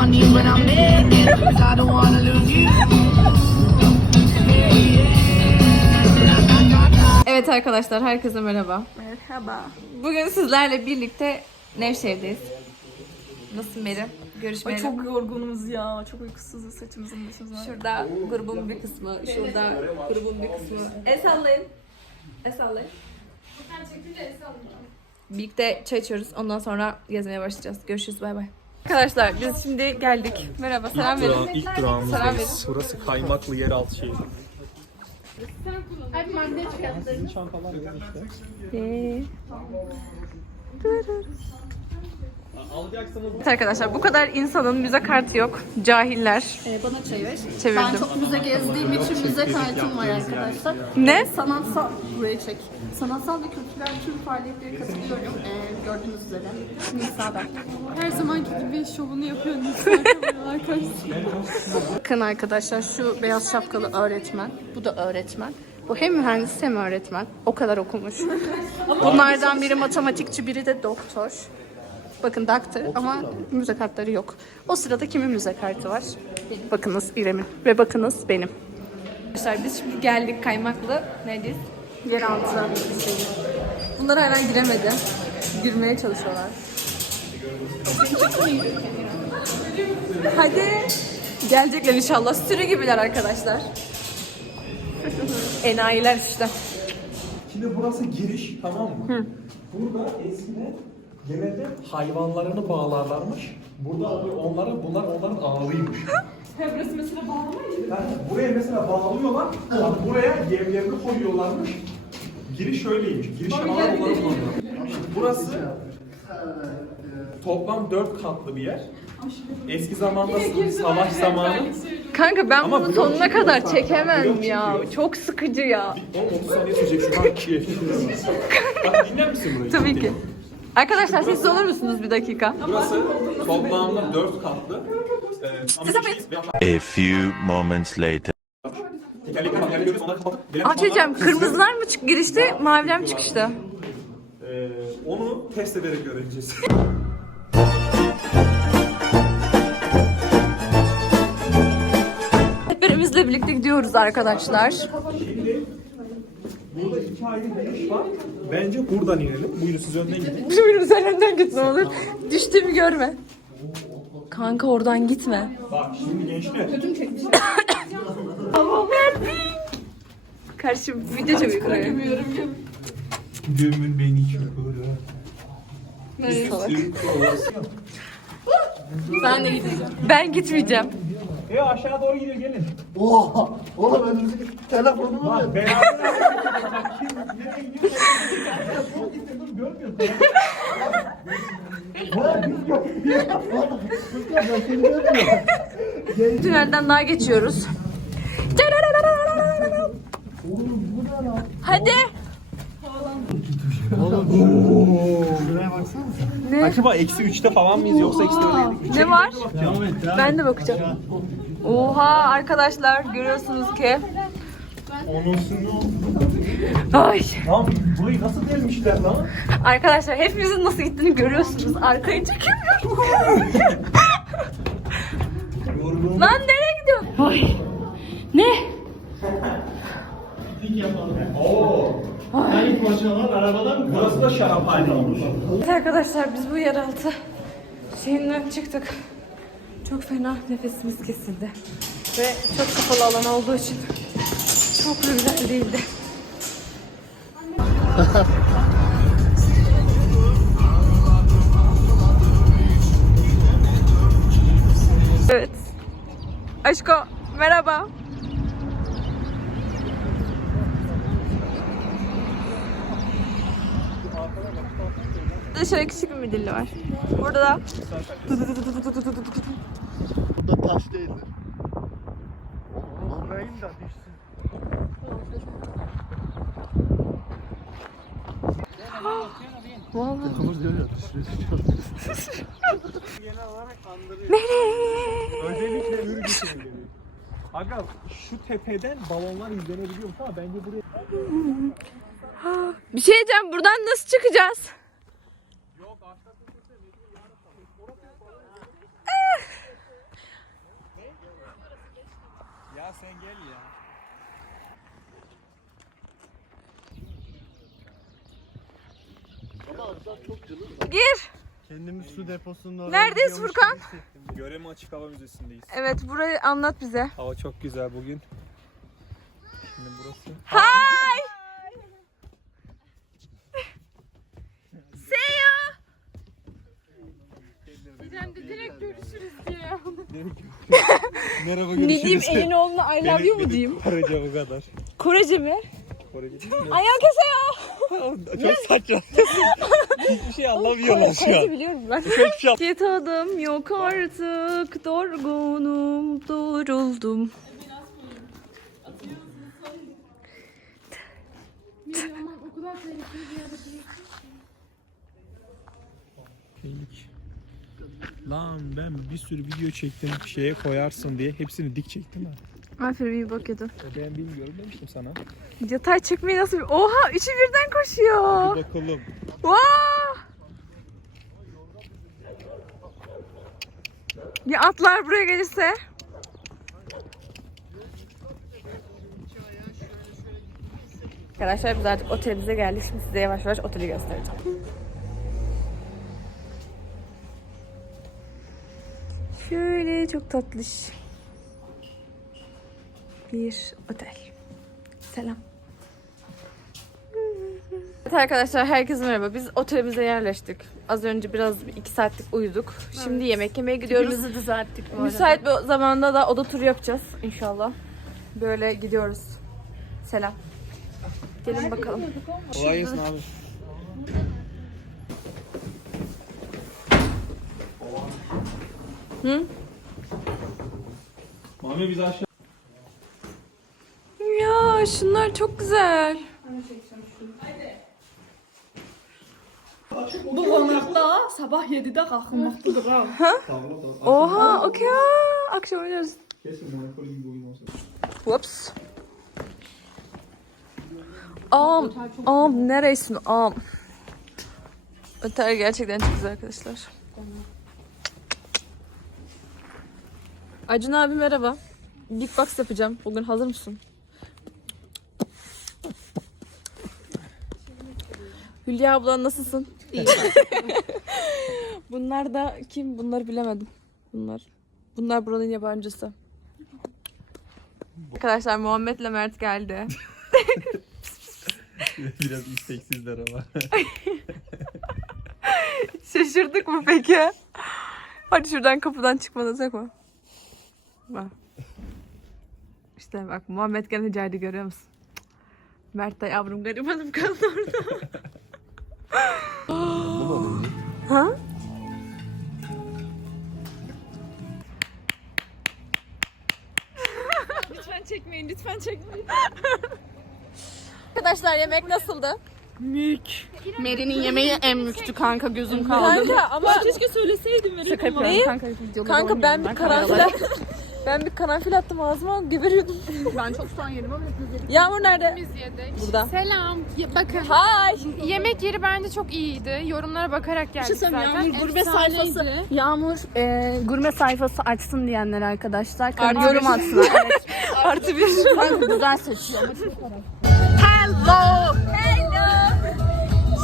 my knees, but I'm begging, 'cause I don't wanna lose you. Evet arkadaşlar herkese merhaba. Merhaba. Bugün sizlerle birlikte Nevşehir'deyiz. Nasılsın Meri? Ay Görüşmeyelim. çok yorgunuz ya. Çok uykusuzuz saçımızın başımız var. Şurada grubun bir kısmı, şurada grubun bir kısmı. El sallayın. El sallayın. Birlikte çay içiyoruz. Ondan sonra gezmeye başlayacağız. Görüşürüz. Bay bay. Arkadaşlar biz şimdi geldik. Merhaba, selam verin. İlk Selam durağımızdayız. verin. Burası Kaymaklı Yeraltı Şehri. Ee, Evet arkadaşlar bu kadar insanın müze kartı yok. Cahiller. Ee, bana çevir. Çevirdim. Ben çok müze gezdiğim için müze kartım var arkadaşlar. Ne? Sanatsal, buraya çek. Sanatsal ve kültürel tüm faaliyetlere katılıyorum. Ee, gördüğünüz üzere. Nisa ben. Her zamanki gibi şovunu yapıyor Nisa karşısında. Bakın arkadaşlar şu beyaz şapkalı öğretmen. Bu da öğretmen. Bu hem mühendis hem öğretmen. O kadar okumuş. Bunlardan biri matematikçi, biri de doktor. Bakın doktor ama müze kartları yok. O sırada kimin müze kartı var? Bakınız İrem'in ve bakınız benim. Arkadaşlar biz şimdi geldik kaymaklı. Neredeyiz? Yeraltı. Bunlar hala giremedi. Girmeye çalışıyorlar. Hadi. Gelecekler inşallah. Sürü gibiler arkadaşlar. Enayiler işte. Şimdi burası giriş tamam mı? Burada eskiden genelde hayvanlarını bağlarlarmış. Burada onlara bunlar onların ağlıymış. Burası mesela bağlama Yani buraya mesela bağlıyorlar. Abi buraya yemlerini koyuyorlarmış. Giriş şöyleymiş. Giriş ağır onların Şimdi burası toplam 4 katlı bir yer. Eski zamanda savaş zamanı Kanka ben Ama bunu blok sonuna kadar çekemem Blok ya. çıkıyor. Çok sıkıcı ya. 10-30 saniye sürecek. Bak dinler misin burayı? Tabii ki. Arkadaşlar siz olur musunuz bir dakika? Burası toplamda 4 katlı. Ee, ama A few moments later. Tekerlekli onları kapatıp- Aa şey kırmızılar mı çık girişte, maviler mi çıkışta? Ee, onu test ederek öğreneceğiz. Hepimizle birlikte gidiyoruz arkadaşlar. Şimdi burada iki ayrı giriş var. Bence buradan inelim. Buyurun siz önden gidin. Bizim üzerinden git ne olur. Düştüğümü görme. Kanka oradan gitme. Bak şimdi gençler. Karşı video çekiyor. Gömün beni çukura. Ben de gideceğim. Ben gitmeyeceğim. E aşağı doğru gidiyor gelin. Oha! Oğlum önümüzdeki telefonumu ver. Bak beraber Bak kim nereye gidiyor? Telefon gitti dur görmüyor musun? Ben seni görmüyorum. Tünelden daha geçiyoruz. Hadi. Şuraya baksana. Acaba eksi 3'te falan mıyız yoksa eksi 4'te Ne var? Ben de bakacağım. Oha arkadaşlar görüyorsunuz ki. Ay. Lan burayı nasıl delmişler lan? Arkadaşlar hepimizin nasıl gittiğini görüyorsunuz. Arkayı çekemiyorum. Lan nereye gidiyorsun? Ay. Ne? Burası da şaraphane olmuş. Evet arkadaşlar biz bu yeraltı şeyinden çıktık. Çok fena nefesimiz kesildi. Ve çok kapalı alan olduğu için çok da güzel değildi. evet. Aşko merhaba. Burada şöyle küçük bir midilli var. Burada da Vallahi. Olur diyor ya. Genel olarak andırıyor. Özellikle Ürgüt'e geliyor. Aga şu tepeden balonlar izlenebiliyormuş ama bence buraya... Bir şey diyeceğim buradan nasıl çıkacağız? Ya sen gel ya. Gir. Kendimi su deposunun oraya Neredeyiz gidiyormuş Furkan? gibi hissettim. Göreme Açık Hava Müzesi'ndeyiz. Evet burayı anlat bize. Hava çok güzel bugün. Şimdi burası. Hi. See you. Diyeceğim de direkt görüşürüz diye. Merhaba Ne diyeyim elin oğluna I love you mu diyeyim? Korece bu kadar. Korece mi? Korece değil mi? Ayağı keseye. Çok saçma. Hiçbir şey anlamıyorlar şu an. biliyorum ben. Hiçbir şey yok artık Dorgunum duruldum Aman o kadar tehlikeli bir yerde değil. Şeylik. Lan ben bir sürü video çektim şeye koyarsın diye hepsini dik çektim ha. Aferin iyi bakıyordu. E ben bilmiyorum demiştim sana. Yatay çekmeyi nasıl... Oha üçü birden koşuyor. Bir bakalım. Vaa! Ya atlar buraya gelirse? Arkadaşlar biz artık otelimize geldik. Şimdi size yavaş yavaş oteli göstereceğim. Şöyle çok tatlış. Bir otel. Selam. Evet arkadaşlar herkese merhaba. Biz otelimize yerleştik. Az önce biraz bir iki saatlik uyuduk. Şimdi yemek yemeye gidiyoruz. Bizi düzelttik bu arada. Müsait bir zamanda da oda turu yapacağız inşallah. Böyle gidiyoruz. Selam. Gelin bakalım. Kolay gelsin abi. Hı? Mami biz aşağı. Ya şunlar çok güzel. Bu konakta sabah 7'de kalkmaktadır ha. Oha okey. Akşam oynarız. Kesin Monopoly gibi oyun olsa. Whoops. Am, am neresin am? Otel gerçekten çok güzel arkadaşlar. Acun abi merhaba. Beatbox yapacağım. Bugün hazır mısın? Hülya abla nasılsın? Bunlar da kim? Bunları bilemedim. Bunlar. Bunlar buranın yabancısı. Arkadaşlar Muhammed'le Mert geldi. Biraz isteksizler ama. Şaşırdık mı peki? Hadi şuradan kapıdan çıkmadık mı? Bak. İşte bak Muhammed gene caydı görüyor musun? Mert de yavrum garibanım kaldı orada. Çekmeyin. Arkadaşlar yemek nasıldı? Meri'nin yemeği en müktü kanka gözüm kaldı. Kanka ama Keşke söyleseydim. Şaka yapıyorum Neyi? kanka. videoları kanka ben bir karanfil attım. ben bir karanfil attım ağzıma geberiyordum. Ben çok soğan yedim ama hepiniz yedik. Yağmur nerede? Biz yedik. Burada. Selam. Ye- bakın Hi. yemek yeri bence çok iyiydi. Yorumlara bakarak geldik zaten. Yağmur gurme sayfası. Yağmur e, gurme sayfası açsın diyenler arkadaşlar. Yorum atsın. Evet. Artı bir. Kanka güzel seçiyor ama çok Hello. Hello.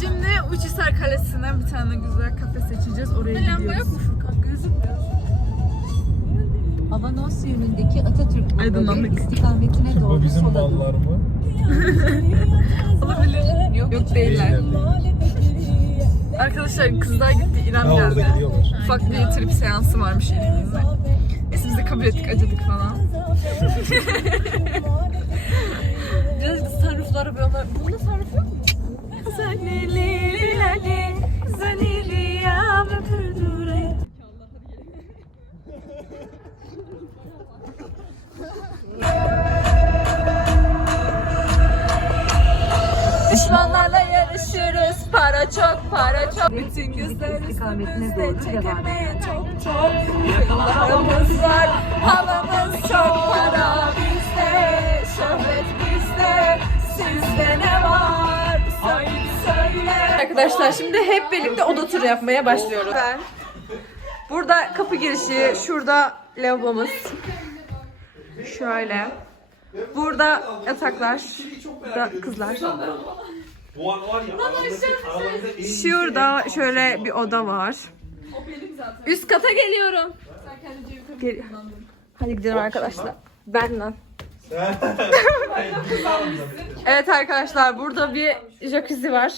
Şimdi Uçhisar Kalesi'ne bir tane güzel kafe seçeceğiz. Oraya gidiyoruz. yok mu Furkan? Gözükmüyor. Avanos yönündeki Atatürk Bulvarı istikametine doğru bizim sola dön. mallar mı? Olabilir. Yok, yok değiller. Arkadaşlar kızlar gitti. İrem Ha orada geldi. gidiyorlar. Ufak bir trip seansı varmış elimizde. Kabul ettik acıdık falan. Biraz sarraflara böyle Bunda sarraf yok mu? Düşmanlarla Para çok para çok Bütün gözler et. çok çok Paramız var Paramız çok para bizde Şöhret bizde Sizde ne var Haydi söyle Arkadaşlar şimdi hep birlikte oda turu yapmaya başlıyoruz ben Burada kapı girişi Şurada lavabomuz Şöyle. Burada yataklar. Burada kızlar. Bu an var ya aramızdaki- aramızda en Şurada şöyle bir oda var. Üst kata geliyorum. Gel- Hadi gidelim arkadaşlar. Ben lan. evet arkadaşlar burada bir jacuzzi var.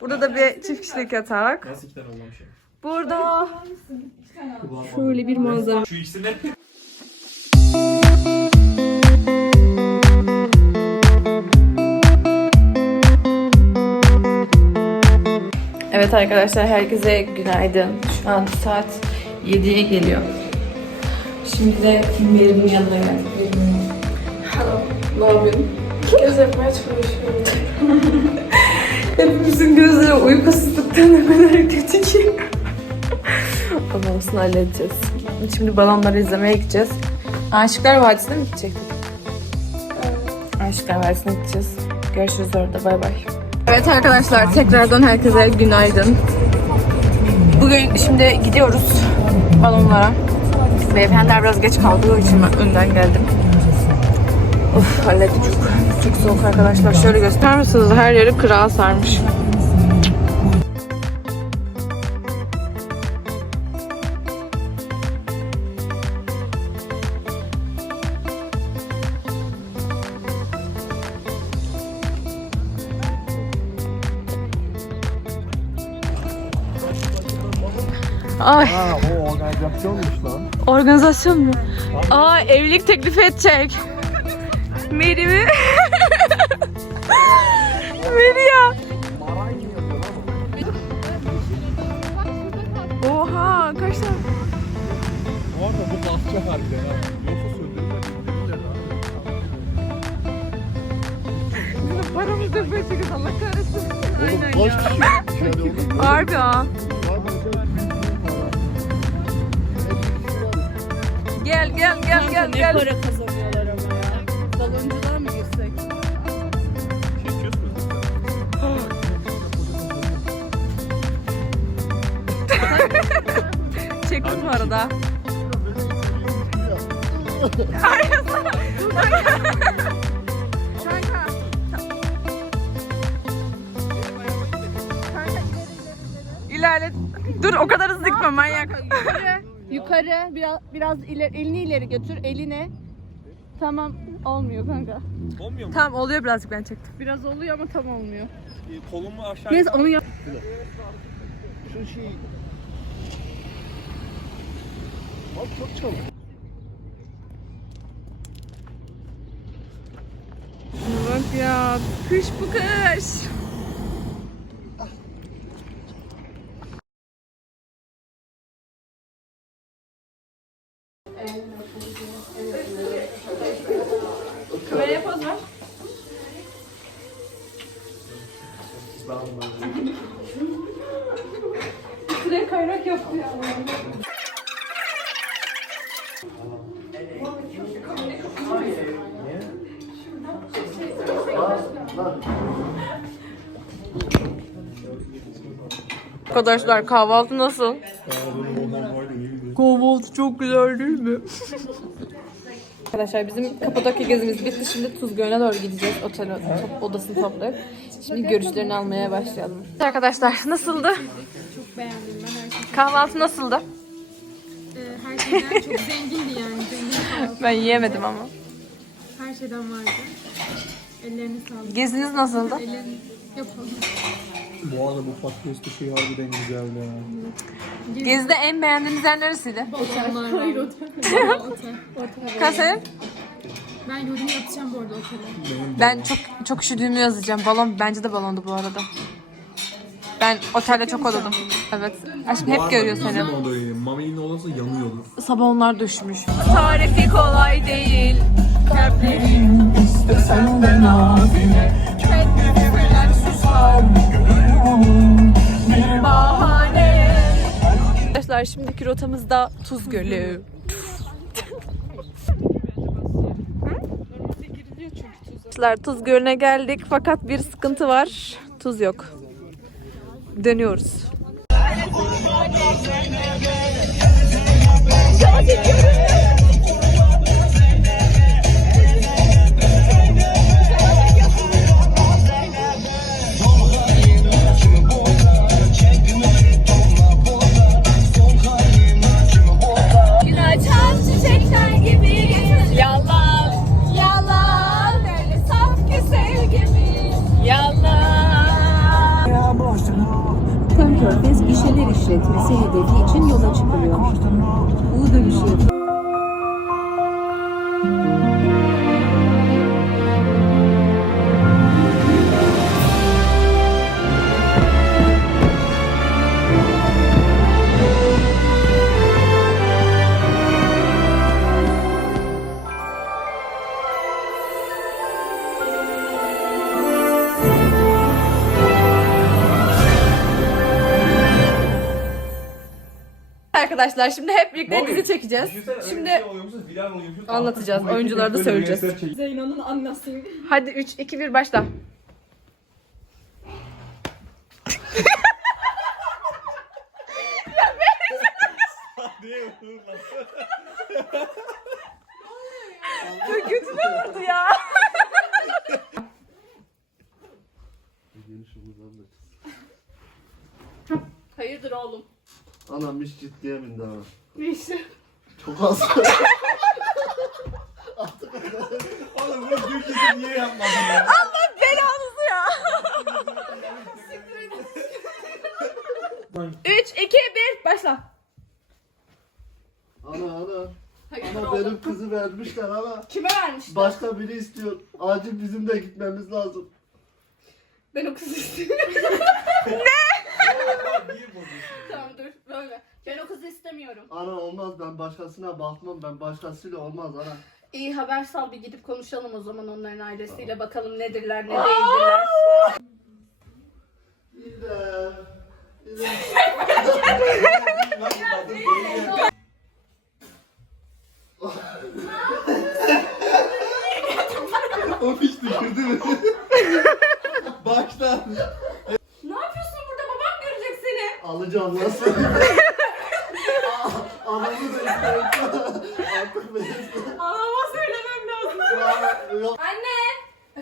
Burada da bir çift kişilik yatak. Nasıl iki tane olmamış? Burada şöyle bir manzara. Şu ikisini Evet arkadaşlar herkese günaydın. Şu an saat 7'ye geliyor. Şimdi de Merim'in yanına geldik. Hello. Ne yapıyorsun? Göz yapmaya çalışıyorum. Hepimizin gözleri uykusuzluktan ne kadar kötü ki. Ama olsun halledeceğiz. Şimdi balonları izlemeye gideceğiz. Aşıklar Vadisi'ne mi gidecektik? Aşıklar Vadisi'ne gideceğiz. Görüşürüz orada. Bay bay. Evet arkadaşlar tekrardan herkese günaydın. Bugün şimdi gidiyoruz balonlara. Beyefendiler biraz geç kaldığı için ben önden geldim. Of hallettik çok. Çok soğuk arkadaşlar. Şöyle gösterir misiniz? Her yeri kırağa sarmış. Ay. Ha o organizasyonmuş lan. Organizasyon mu? Aa evlilik teklifi edecek. Meri mi? Meri ya. Oha kaç tane? Bu arada bu basça harbiden ha. Yoksa söndürürler ha. Paramız da böyle çıkıyor Allah kahretsin. Kaç kişi? İçeride oğlum. Harbi ha. Gel gel gel gel gel. kazanıyorlar ama ya. Balonculuğa mı girsek? Çektim bu arada. İlerle. Dur o kadar hızlı gitme manyak. Yukarı, biraz biraz ileri, elini ileri götür, eline. Tamam, olmuyor kanka. Olmuyor mu? Tamam oluyor birazcık ben çektim. Biraz oluyor ama tam olmuyor. Ee, Kolumu aşağı Neyse onu yap. Şu şey... Abi çok çabuk. Bak ya kış bu kış. Süre kaynak yaptı ya. Arkadaşlar kahvaltı nasıl? Kahvaltı çok güzel değil mi? Arkadaşlar bizim Kapadokya gezimiz bitti. Şimdi Tuz Gölü'ne doğru gideceğiz. Otel top, odasını toplayıp. Şimdi görüşlerini almaya başlayalım. Arkadaşlar nasıldı? Çok beğendim ben her şeyi. Kahvaltı nasıldı? Ee, her şeyden çok zengindi yani. Zengin. Ben yiyemedim ama. Her şeyden vardı. Ellerine sağlık. Geziniz nasıldı? Ellerini yapalım. Bu arada bu patatesli şey harbiden güzeldi ya. Gezide en beğendiğiniz yer neresiydi? Oteller var. Otel. Otel. Kaserin? Ben yorum yapacağım bu arada otele. Ben çok çok üşüdüğümü yazacağım. Balon bence de balondu bu arada. Ben otelde çok odadım. Evet. Aşkım hep görüyor seni. odayı. Mami'nin odası yanıyordu. Sabah onlar düşmüş. Tarifi kolay değil. Kalplerim istesen de nafile. Arkadaşlar şimdiki rotamızda Tuz Gölü. Arkadaşlar Tuz Gölü'ne geldik fakat bir sıkıntı var. Tuz yok. Dönüyoruz. hedefi Arkadaşlar şimdi hep birlikte dizi çekeceğiz. Şimdi anlatacağız. Oyuncuları da söyleyeceğiz. Zeyno'nun annesiyim. Hadi 3 2 1 başla. Çok kötüne vurdu ya. Hayırdır oğlum? Anam hiç ciddiye bindi ha. İşte. Çok az. Oğlum bunu Türkiye'de niye yapmadın ya? Belanızı ya. 3 2 1 başla. ana ana. Ana benim kızı vermişler ana. Kime vermişler? Başka biri istiyor. Acil bizim de gitmemiz lazım. Ben o kızı istemiyorum. tamam dur böyle. Ben o kızı istemiyorum. Ana olmaz ben başkasına bakmam. Ben başkasıyla olmaz ana. İyi haber sal bir gidip konuşalım o zaman onların ailesiyle bakalım nedirler ne değildirler. İrem. İrem. o piç düşürdü mü? Baştan. Ne yapıyorsun burada? Babam görecek seni. Alacağım nasıl? Anamı da istiyorum. Artık. Anama söylemem lazım. Yok. Anne.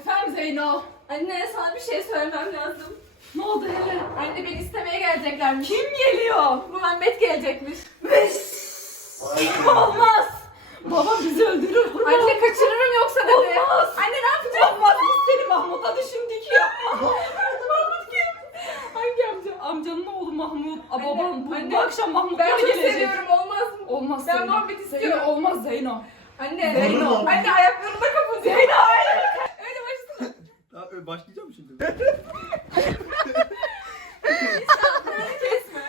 Efendim Zeyno. Anne sana bir şey söylemem lazım. Ne oldu hele? Anne beni istemeye geleceklermiş. Kim geliyor? Muhammed gelecekmiş. Olmaz. Baba bizi öldürür. Anne kaçırırım yoksa dedi. Olmaz. Anne ne yapacağız? Olmaz biz seni Mahmut'a düşündük ya. Mahmut kim? Hangi amca? Amcanın oğlu Mahmut. Anne, babam bu, anne. bu akşam Mahmut Ben çok gelecek. seviyorum olmaz mı? Olmaz Ben Zeyno. Muhammed istiyorum. Zeyno olmaz Zeyno. Anne. Zeyno. Anne ayaklarını da kapatıyor. Zeyno hayır. Öyle başlasın. Ya, başlayacağım şimdi. Kesme.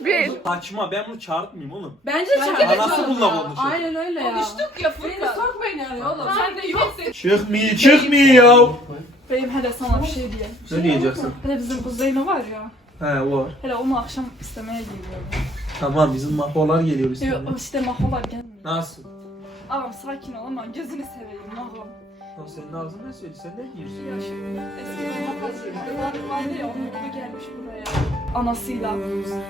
Bir. Saçma ben bunu çağırtmayayım oğlum. Bence Anası bununla konuşuyor. Aynen öyle ya. Konuştuk ya Beni Furkan. sokmayın yani oğlum. Sen de yok. Çıkmıyor çıkmıyor. Benim hele sana bir şey diyeyim. Ne diyeceksin? Hele bizim Zeyno var ya. He var. Hele onu akşam istemeye geliyorum. Tamam bizim mahvolar geliyor Yok üstüne. işte maholar gelmiyor. Nasıl? Ağam sakin ol ama gözünü seveyim mahom. Ya senin ağzın ne söylüyor? Sen ne diyorsun? Ya şu eski mahom vardı ya onun oğlu gelmiş buraya. Anasıyla.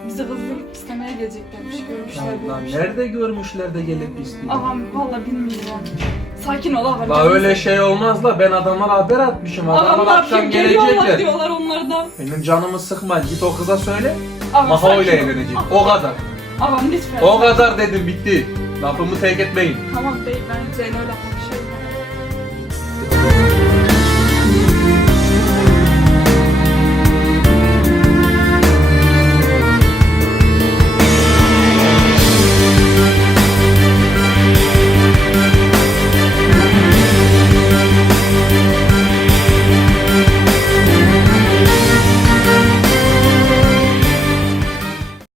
Bizi kızım istemeye geleceklermiş görmüşler. Lan, görmüşler. nerede görmüşler de gelip istiyor? Ağam valla bilmiyorum. Sakin ol ağam. La öyle şey olmaz la ben adamlara haber atmışım. Ağam Adamlar akşam geliyorlar gelecekler. diyorlar onlardan. Benim canımı sıkma git o kıza söyle. Ağam Maho ile sakin ol. evlenecek. O kadar. Ağam lütfen. O kadar dedim bitti. Lafımı tek etmeyin. Tamam bey ben Zeyno'yla.